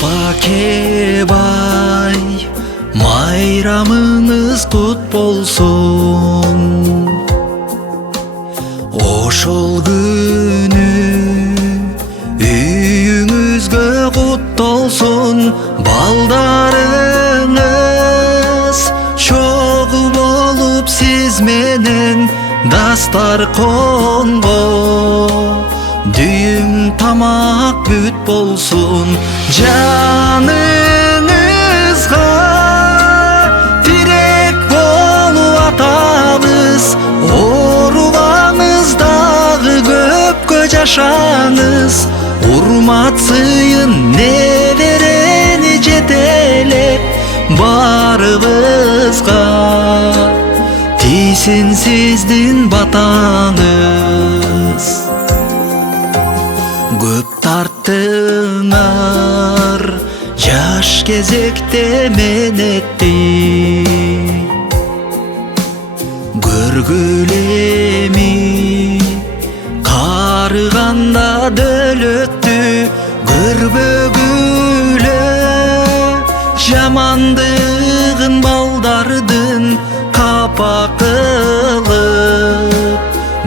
Апакебай, майрамыңыз кут болсун. Ошол күнү үйүңүзгө куттолсун. Балдарыңыз чогуу болуп сиз менен дастарконго. Дүйүм тамак бүт болсун. Жаныңызга тирек болуп атабыз. Ооругаңыз дагы көпкө жашаңыз. Урмат сыйын неберени жетелеп барыбызга тийсин сиздин батаңыз. Көп тарттыңар жаш кезекте менетти. Көргүлө эми карыганда дөөлөттү. Көрбөгүлө жамандыгын балдардын капа кылып.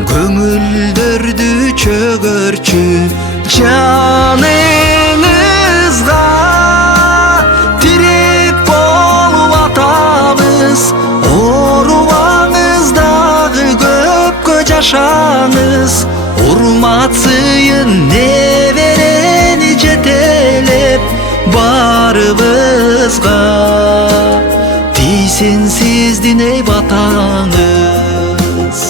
Көңүлдөрдү чөгөрчү. Жаныңызга тирек болуп атабыз. Ооругаңыз дагы көпкө жашаңыз. Урмат сыйын неберени жетелеп барыбызга тийсин сиздин эй батаңыз.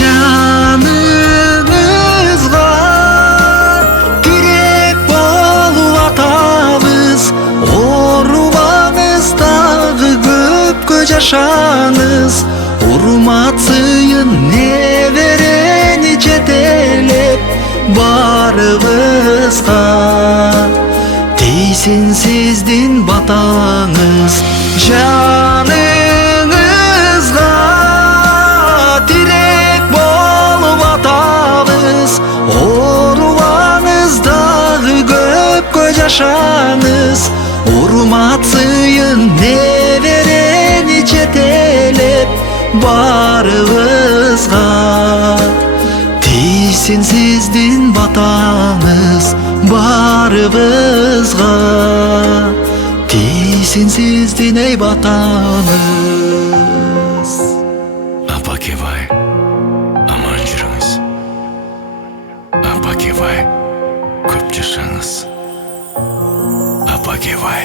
Жаныңызга тирек болуп атабыз. Ооругаңыз дагы көпкө жашаңыз. Урмат сыйын неберени жетелеп барыбызга тийсин сиздин батаңыз. Жаныңызга тирек болуп атабыз. Ооругаңыз дагы көпкө жашаңыз. Урмат сыйын неберени жетелеп барыбызга тийсин сиздин батаңыз. Барыбызга тийсин сиздин эй батаңыз. Апакебай, аман жүрүңүз. Апакебай, көп жашаңыз. Апакебай.